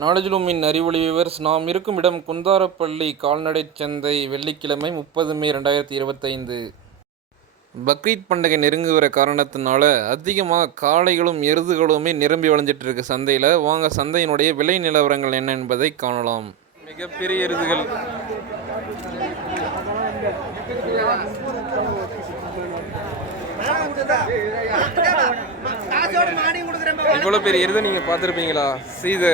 நாடுஜுலுமின் அறிவொளி விவர்ஸ். நாம் இருக்கும் இடம் குந்தாரப்பள்ளி கால்நடைச் சந்தை வெள்ளிக்கிழமை முப்பது மே ரெண்டாயிரத்தி இருபத்தைந்து. பக்ரீத் பண்டிகை நெருங்குகிற காரணத்தினால அதிகமாக காளைகளும் எருதுகளுமே நிரம்பி வளைஞ்சிட்டு இருக்கு சந்தையில். வாங்க சந்தையினுடைய விலை நிலவரங்கள் என்ன என்பதை காணலாம். மிகப்பெரிய எருதுகள். மாடி இவ்வளோ பெரிய எருதை நீங்கள் பார்த்துருப்பீங்களா? சீது.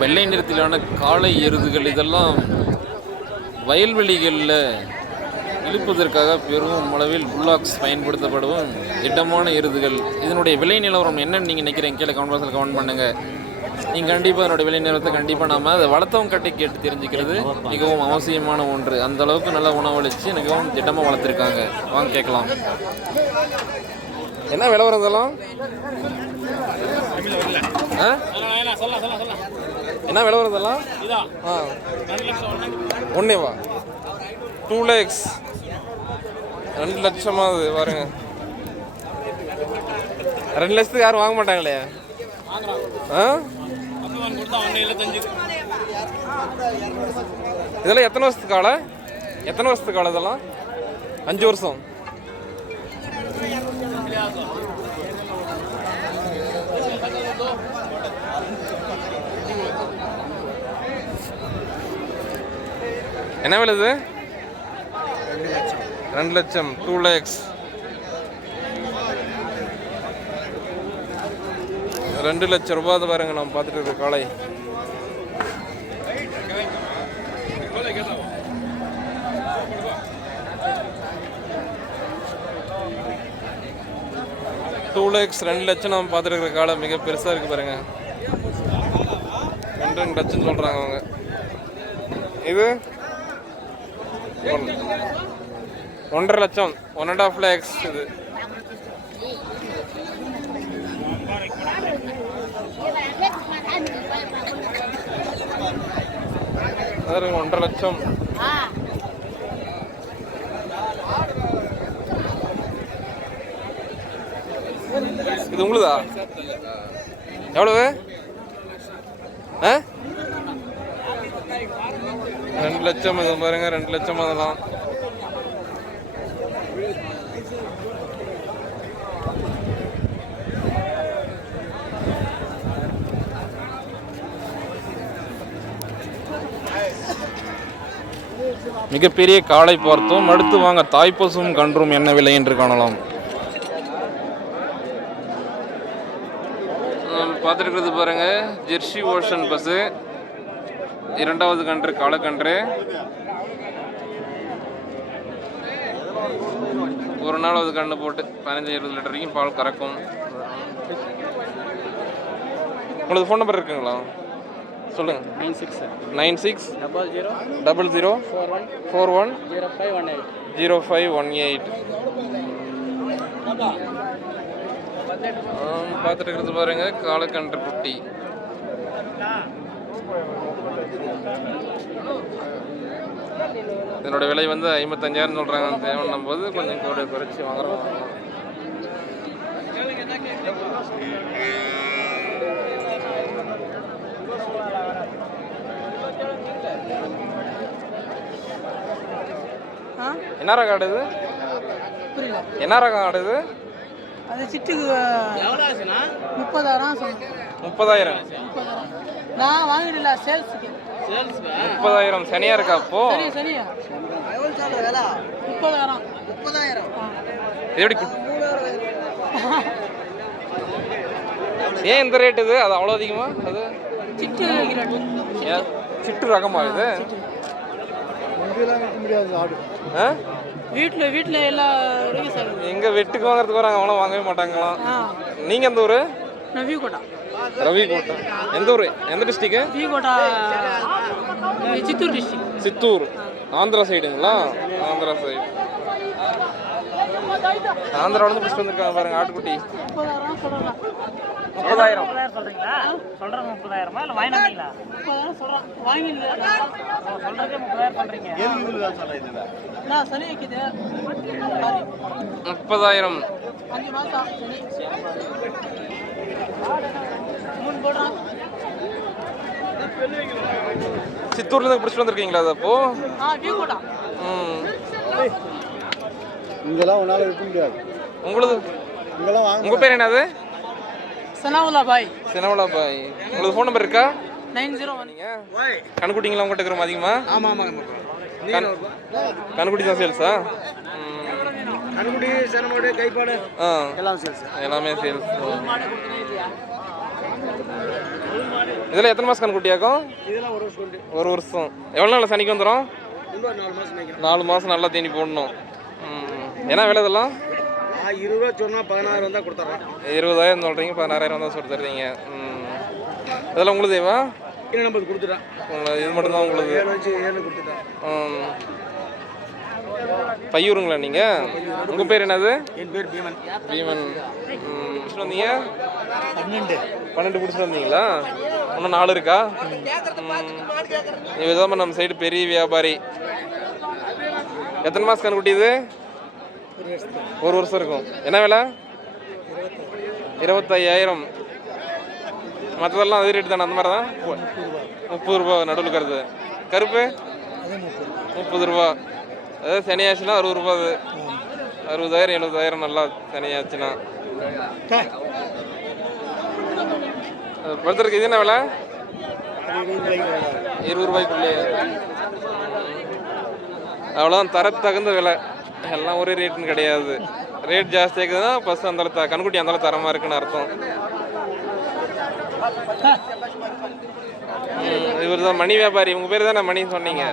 வெள்ளை நிறத்திலான காளை எருதுகள் இதெல்லாம் வயல்வெளிகளில் இழுப்பதற்காக பெரும் அளவில் புல்லாக்ஸ் பயன்படுத்தப்படும் திட்டமான எருதுகள். இதனுடைய விலை நிலவரம் என்னன்னு நீங்கள் நினைக்கிறீங்க? கீழே கமெண்ட் பாக்ஸில் கமெண்ட் பண்ணுங்கள் நீங்கள் கண்டிப்பாக அதனுடைய விலை நிலவரத்தை கண்டிப்பாக நாம் அதை வளர்த்தவங்க கட்டி கேட்டு தெரிஞ்சுக்கிறது மிகவும் அவசியமான ஒன்று. அந்த அளவுக்கு நல்ல உணவளித்து மிகவும் திட்டமாக வளர்த்துருக்காங்க. வாங்க கேட்கலாம். என்ன விலை வரும் இதெல்லாம்? ஆ? என்ன விலை இதெல்லாம்? ஆ. ஒன்னேவா டூ லேக்ஸ் ரெண்டு லட்சமாக அது பாருங்க. ரெண்டு லட்சத்துக்கு யாரும் வாங்க மாட்டாங்களே? ஆ? இதெல்லாம் எத்தனை வருஷத்துக்கு ஆள எத்தனை வருஷத்துக்கு ஆள இதெல்லாம்? அஞ்சு வருஷம். என்ன விலை இது? ரெண்டு லட்சம். டூ லேக்ஸ் ரெண்டு லட்சம் ரூபாய் தான் பாருங்க நம்ம பார்த்துட்டு இருக்க காளை. டூ லேக்ஸ் ரெண்டு லட்சம் நம்ம பார்த்துட்டு இருக்கிற காளை மிக பெருசாக இருக்குது பாருங்க. ரெண்டு ரெண்டு லட்சம் சொல்கிறாங்க அவங்க. இது? ஒன்- ஒன்றரை லட்சம் ஒன் அண்ட் ஆஃப் லேக்ஸ் இது. ஒன்றரை லட்சம் இது உங்களுதா எவ்வளவு ஆ ரெண்டு லட்சம் இது பாருங்க ரெண்டு லட்சம் அதெல்லாம் மிகப்பெரிய காலை பார்த்தோம். அடுத்து வாங்க தாய்ப்பசும் கன்றும் என்ன விலை என்று காணலாம். பார்த்துருக்கிறது பாருங்க ஜெர்சி ஓஷன் பஸ்ஸு இரண்டாவது கன்று காலக்கன்று. ஒரு நாளாவது கன்று போட்டு பதினஞ்சு இருபது லிட்டர் வரைக்கும் பால் கறக்கும். உங்களுக்கு ஃபோன் நம்பர் இருக்குங்களா? சொல்லுங்க. Nine six nine six double zero double zero four one four one zero five one eight zero five one eight பார்த்துட்டு இருக்கிறது பாருங்க காலக்கன்று குட்டி இதனோட விலை வந்து ஐம்பத்தஞ்சாயிரம் சொல்கிறாங்க தேவைன்னும் போது கொஞ்சம் கூட குறைச்சி வாங்குறோம். என்ன ரகம் ஆடு இது புரியல. என்ன ரகம் ஆடு இது அது சிட்டுக்கு முப்பதாயிரம் முப்பதாயிரம். முப்பதாயிரம். நான் வாங்கிடல சேல்ஸுக்கு. முப்பதாயிரம் சனியா இருக்கா அப்போ? வேலை முப்பதாயிரம். முப்பதாயிரம். எப்படி ஏன் இந்த ரேட் இது? அது அவ்வளோ அதிகமா? அது? சிட்டு சிட்டு ரகமா இது? ஆ? வீட்டில் வீட்டில் எல்லா வரைக்கும் சார். எங்க வெட்டுக்கு வாங்குறதுக்கு வராங்க அவங்களும் வாங்கவே மாட்டாங்களாம் ஆ. நீங்க எந்த ஊரு? வியூ கோட்டா ரவி கோட்டை எந்த ஊரு? எந்த டிஸ்ட்ரிக்ட் வியூ கோட்டா சித்தூர் டிஸ்ட்ரிக்ட் சித்தூர். ஆந்திரா சைடுங்களா ஆந்திரா சைடு ஆந்திராவில இருந்து பிடிச்சிட்டு வந்திருக்காங்க பாருங்க ஆட்டுக்குட்டி. முப்பதாயிரம். சொல்றீங்களா? சொல்றது முப்பதாயிரமா இல்லை வாங்கினீங்களா முப்பதாயிரம் சொல்கிறேன் வாங்கிடல சொல்றதே முப்பதாயிரம் சொல்றீங்க. நான் சனி வைக்குது. முப்பதாயிரம். அஞ்சு மாசம். மூணு போடுறான் சித்தூர்லேருந்து பிடிச்சிட்டு வந்திருக்கீங்களா அது அப்போ? இங்கெல்லாம் உன்னால இருக்க முடியாது. உங்களது உங்கள் பேர் என்னது? சனாவுல்லா பாய் சினவலா பாய் உங்களுக்கு ஃபோன் நம்பர் இருக்கா? Nine zero one. நீங்கள் கண்ணுக்குட்டிங்களா உங்கள்கிட்ட இருக்கிறோம் அதிகமாக ஆமா ஆமா கண் கண்ணுக்குட்டி தான் சேல்ஸா கைப்பாடு. ஆ. எல்லாம் சேல்ஸ் எல்லாமே சேல்ஸ் இதில் எத்தனை மாதம் கண்ணுக்குட்டியாக்கும் இதெல்லாம் ஒரு வருஷம் உண்டு ஒரு வருஷம். எவ்வளோ நாள் சனிக்கு வந்துடும் நாலு மாதம் நல்லா தீனி போடணும். என்ன விலை இதெல்லாம்? நான் இருபது ரூபா சொன்னா பதினாயிரம் தான் கொடுத்துட்றேன் இருபதாயிரம் சொல்கிறீங்க பதினாறாயிரம் தான் ம். இதெல்லாம் உங்களுதேவா இன்னும் நம்பர் கொடுத்துட்டேன். இது மட்டும்தான் உங்களுது. ஏழு வச்சு ஏழு கொடுத்துட்டேன். ம். பையூருங்களா நீங்கள் உங்கள் பேர் என்னது? என் பேர் பீமன். பீமன். ம், பிடிச்சிட்டு வந்தீங்க? பன்னெண்டு. பன்னெண்டு பிடிச்சிட்டு வந்தீங்களா? இன்னும் நாலு இருக்கா? விதமாக நம்ம சைடு பெரிய வியாபாரி. எத்தனை மாதம் கணக்கு இது? ஒரு வருஷம் இருக்கும். என்ன விலை? இருபத்தையாயிரம். மற்றதெல்லாம் அதே ரேட்டு தானே அந்த மாதிரி தான் முப்பது ரூபா நடுவில் இருக்கிறது கருப்பு? முப்பது ரூபா. அதாவது சனியாச்சுன்னா அறுபது ரூபா அது. அறுபதாயிரம் எழுபதாயிரம் நல்லா சனியாச்சுன்னா. அது படுத்துருக்கு இது என்ன விலை? இருபது ரூபாய்க்குள்ளே அவ்வளோதான் தர தகுந்த விலை. எல்லாம் ஒரே ரேட்டுன்னு கிடையாது. ரேட் ஜாஸ்தியாக இருக்குதுன்னா பஸ் அந்த கண்குட்டி த- அந்த தரமாக இருக்குன்னு அர்த்தம். இவர் தான் மணி வியாபாரி. உங்கள் பேர் தானே மணி சொன்னீங்க.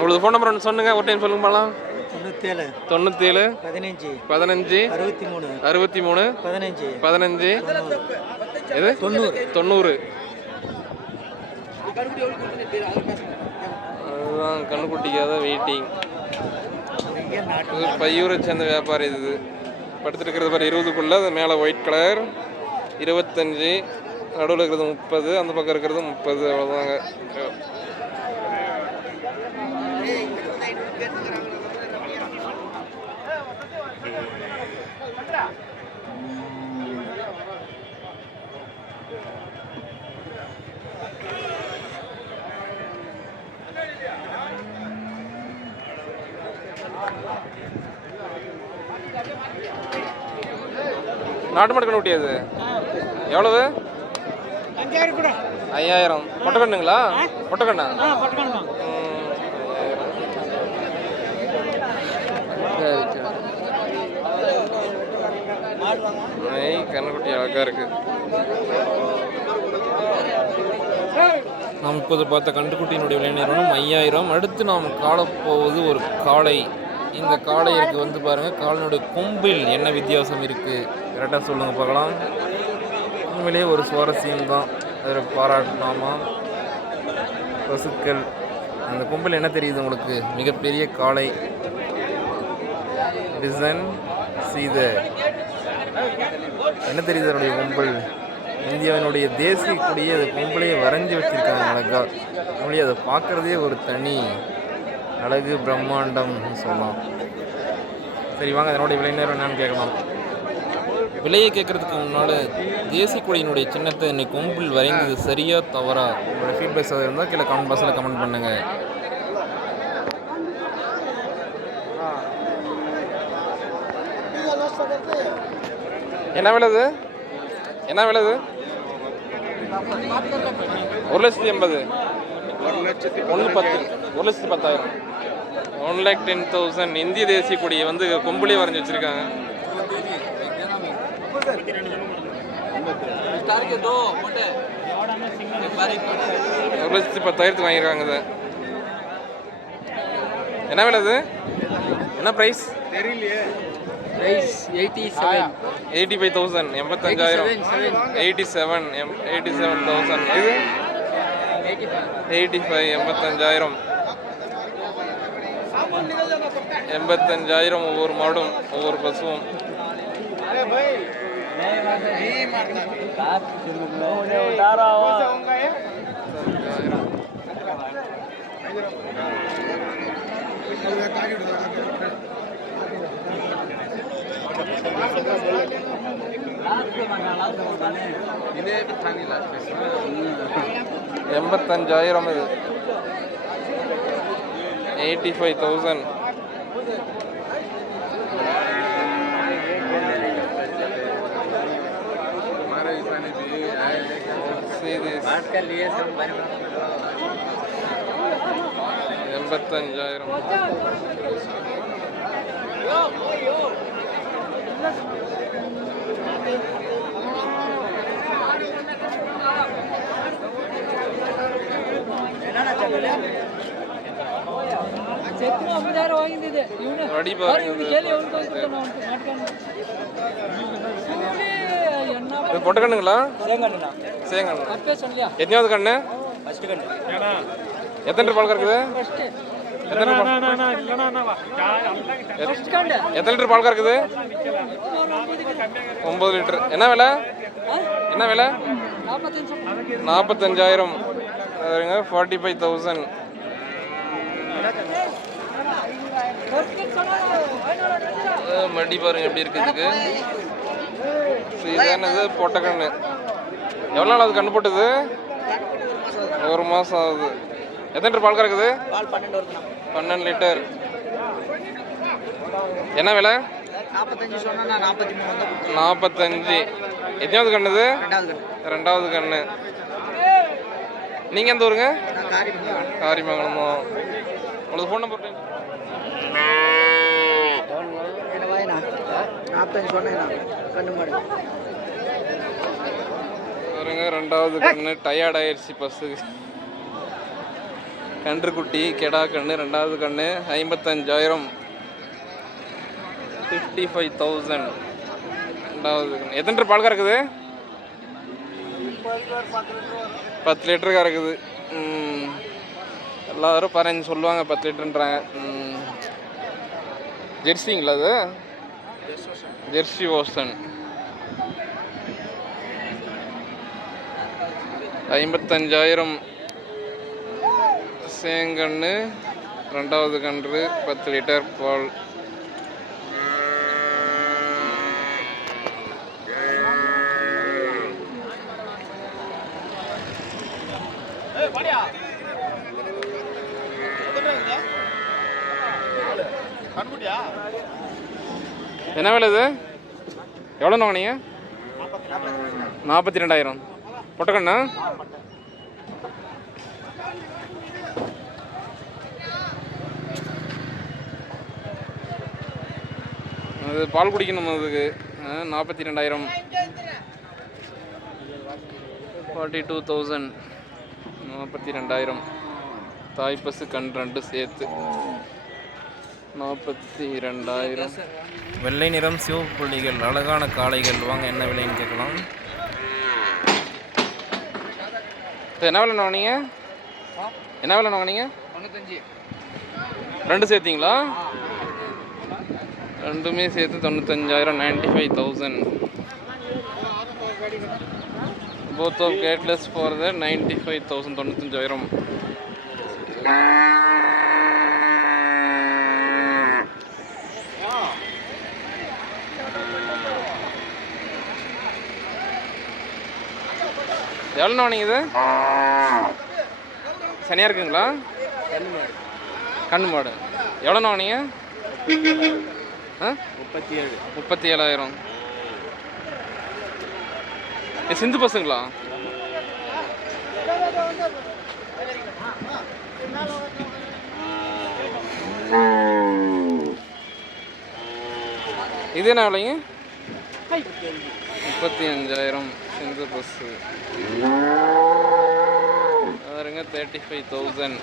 உங்களுக்கு ஃபோன் நம்பர் ஒன்று சொன்னுங்க ஒரு டைம் சொல்லுங்க போகலாம் தொண்ணூத்தேழு. தொண்ணூற்றேழு பதினஞ்சு. பதினஞ்சு. அறுபத்தி மூணு அறுபத்தி மூணு பதினஞ்சு. பதினஞ்சு. எது? தொண்ணூறு. தொண்ணூறு. அதுதான் கண்ணுக்குட்டிக்காத வெயிட்டிங். இது பையூரை சேர்ந்த வியாபாரி இது. படுத்துருக்கிறது பாரு இருபதுக்குள்ள. அது மேலே ஒயிட் கலர். இருபத்தஞ்சி. நடுவில் இருக்கிறது முப்பது. அந்த பக்கம் இருக்கிறது முப்பது. அவ்வளோதாங்க நாட்டு மாடு கண்ணுக்குட்டி அது எவ்வளவு? அஞ்சாயிரம் கூட. ஐயாயிரம். பொட்டக்கண்ணுங்களா பொட்டக்கண்ணா ஆ. பட்டுக்கணுமா ம், ஐயாயிரம். சரி, சரி. ஐ, கண்ணுக்குட்டி அழகா இருக்கு. நாம் இப்போது பார்த்த கண்டுக்குட்டியினுடைய விலை நிறுவனம் ஐயாயிரம். அடுத்து நாம் காணப்போவது ஒரு காளை. இந்த காளையருக்கு வந்து பாருங்க. காலனுடைய கொம்பில் என்ன வித்தியாசம் இருக்கு? கரெக்டாக சொல்லுங்க பார்க்கலாம். உண்மையிலேயே ஒரு சுவாரஸ்யம் தான். அதில் பாராட்டலாமா? பசுக்கள். அந்த கொம்பில் என்ன தெரியுது உங்களுக்கு? மிகப்பெரிய காளை. டிசைன் சீத என்ன தெரியுது அதனுடைய கொம்பல்? இந்தியாவினுடைய தேசிய கொடியை அது கொம்பளையே வரைஞ்சி வச்சிருக்காங்க அழகா. உண்மையிலேயே அதை பார்க்குறதே ஒரு தனி அழகு பிரம்மாண்டம் சொல்லலாம். சரி வாங்க அதனுடைய விலை நேரம் என்னன்னு கேட்கலாம். விலையை கேட்கறதுக்கு முன்னால் தேசிய கொடியினுடைய சின்னத்தை இன்னைக்கு கொம்பில் வரைந்தது சரியா தவறா? உங்களோட ஃபீட்பேக்ஸ் அது இருந்தால் கீழே கமெண்ட் பாக்ஸில் கமெண்ட் பண்ணுங்க. என்ன விலை இது? என்ன விலை இது? ஒரு லட்சத்தி எண்பது. ஒன்று பத்து ஒரு லட்சத்தி பத்தாயிரம். ஒன் லேக் டென் தௌசண்ட் இந்திய தேசிய கொடியை வந்து கொம்புலேயே வரைஞ்சி வச்சிருக்காங்க. ஒரு லட்சத்தி பத்தாயிரத்துக்கு வாங்கியிருக்காங்க இதை. என்ன விலை இது? என்ன price rise eighty seven eighty five thousand எண்பத்தஞ்சாயிரம். Eighty seven M eighty seven thousand இது? எயிட்டி ஃபைவ் எண்பத்தஞ்சாயிரம். எண்பத்தஞ்சாயிரம் ஒவ்வொரு மாடும் ஒவ்வொரு பசுவும். எண்பத்தஞ்சாயிரம் இது. எயிட்டி ஃபைவ் தௌசண்ட் எண்பத்தஞ்சாயிரம் வடி பாருங்க இது பொட்டை கண்ணுங்களா சேங்கண்ணு எத்தனாவது கண்ணு எத்தனை லிட்டர் பால் கறக்குது எத்தனை எத்தனை லிட்டர் பால் கறக்குது ஒம்பது லிட்டர் என்ன விலை என்ன விலை நாற்பத்தஞ்சாயிரம் ஃபார்ட்டி ஃபைவ் தௌசண்ட் மடி பாருங்க எப்படி இருக்குதுக்கு So, இதானது பொட்டை கண்ணு எவ்வளோ நாள் அது கண்ணு போட்டது? ஒரு மாதம் ஆகுது. எத்தனை லிட்டர் பால் கறக்குது? பன்னெண்டு லிட்டர். என்ன விலை? நாற்பத்தஞ்சு எத்தனாவது கண்ணுது? ரெண்டாவது கண்ணு. நீங்கள் எந்த ஊருங்க? காரிமங்கலம். காரிமங்கலமோ? உங்களுக்கு ஃபோன் நம்பர் நாற்பத்தஞ்சு கண்ணு மாடு பாருங்க ரெண்டாவது கண்ணு டயர்ட் ஆயிடுச்சு பஸ்ஸு. கன்றுக்குட்டி கெடா கண்ணு ரெண்டாவது கண்ணு ஐம்பத்தஞ்சாயிரம். ஃபிஃப்டி ஃபைவ் தௌசண்ட் ரெண்டாவது கண்ணு. எத்தனை லிட்டர் பால் கறக்குது பத்து லிட்டர் கறக்குது. எல்லாரும் பதினஞ்சு சொல்லுவாங்க பத்து லிட்டருன்றாங்க ஜெர்சிங்களா அது? ஜெர்சி ஓசன். ஐம்பத்தஞ்சாயிரம். சேங்கன்று ரெண்டாவது கன்று பத்து லிட்டர் பால். என்ன விலை இது? எவ்வளோ வாங்கினீங்க? நாற்பத்தி ரெண்டாயிரம். பொட்டக்கண்ணா? அது பால் குடிக்கணும் அதுக்கு. நாற்பத்தி ரெண்டாயிரம். Forty two thousand. நாற்பத்தி ரெண்டாயிரம். தாய்ப்பசு கண் ரெண்டு சேர்த்து. நாற்பத்தி ரெண்டாயிரம் வெள்ளை நிறம் சிவப்பு புள்ளிகள் அழகான காளைகள். வாங்க என்ன விலைன்னு கேட்கலாம். என்ன விலை வாங்கினீங்க? என்ன விலை வாங்கினீங்க? தொண்ணூத்தஞ்சு. ரெண்டு சேர்த்தீங்களா? ரெண்டுமே சேர்த்து தொண்ணூத்தஞ்சாயிரம் ninety five thousand. Both of cattles for the ninety five thousand தொண்ணூத்தஞ்சாயிரம். எவ்வளோ வாங்கினீங்க இது? சனியாக இருக்குங்களா? கண்ணு மாடு. எவ்வளோ வாங்கினீங்க ஆ? முப்பத்தி ஏழு முப்பத்தி ஏழாயிரம் இது சிந்து பசங்களா? இது என்ன விலைங்க? முப்பத்தி அஞ்சாயிரம் இந்த பஸ்ஸு பாருங்க தேர்ட்டி ஃபைவ் தௌசண்ட்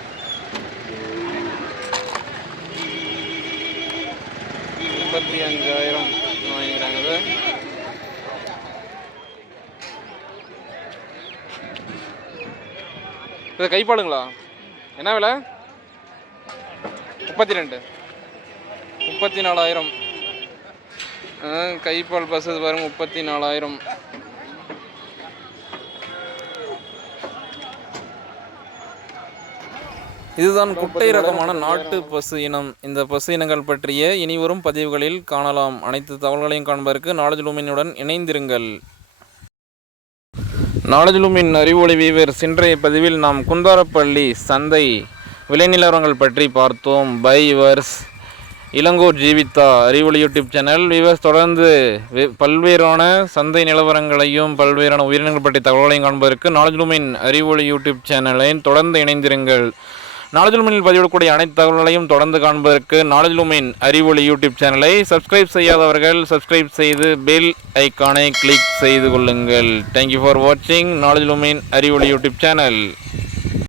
முப்பத்தி அஞ்சாயிரம் வாங்கிக்கிறாங்க. இது கைப்பாடுங்களா என்ன விலை? முப்பத்தி ரெண்டு. முப்பத்தி நாலாயிரம். கைப்பால் பஸ் பாருங்க முப்பத்தி நாலாயிரம். இதுதான் குட்டை ரகமான நாட்டு பசு இனம். இந்த பசு இனங்கள் பற்றிய இனிவரும் பதிவுகளில் காணலாம். அனைத்து தகவல்களையும் காண்பதற்கு நாலேஜ் லூமினுடன் இணைந்திருங்கள். நாலேஜ் லூமின் அறிவொளி வீவர் சென்றைய பதிவில் நாம் குந்தாரப்பள்ளி சந்தை விளைநிலவரங்கள் பற்றி பார்த்தோம். பை வர்ஸ் இளங்கோர் ஜீவிதா அறிவொளி யூடியூப் சேனல். விவர்ஸ் தொடர்ந்து பல்வேறான சந்தை நிலவரங்களையும் பல்வேறான உயிரினங்கள் பற்றிய தகவல்களையும் காண்பதற்கு நாலேஜ் லூமின் அறிவொளி யூடியூப் சேனலை தொடர்ந்து இணைந்திருங்கள். நாலேஜ் லூமினில் பதிவிடக்கூடிய அனைத்து தகவல்களையும் தொடர்ந்து காண்பதற்கு நாலேஜ் லூமின் அறிவொளி யூடியூப் சேனலை சப்ஸ்கிரைப் செய்யாதவர்கள் சப்ஸ்கிரைப் செய்து பெல் ஐக்கானை கிளிக் செய்து கொள்ளுங்கள். தேங்க்யூ ஃபார் வாட்சிங் நாலேஜ் லூமின் அறிவொளி யூடியூப் சேனல்.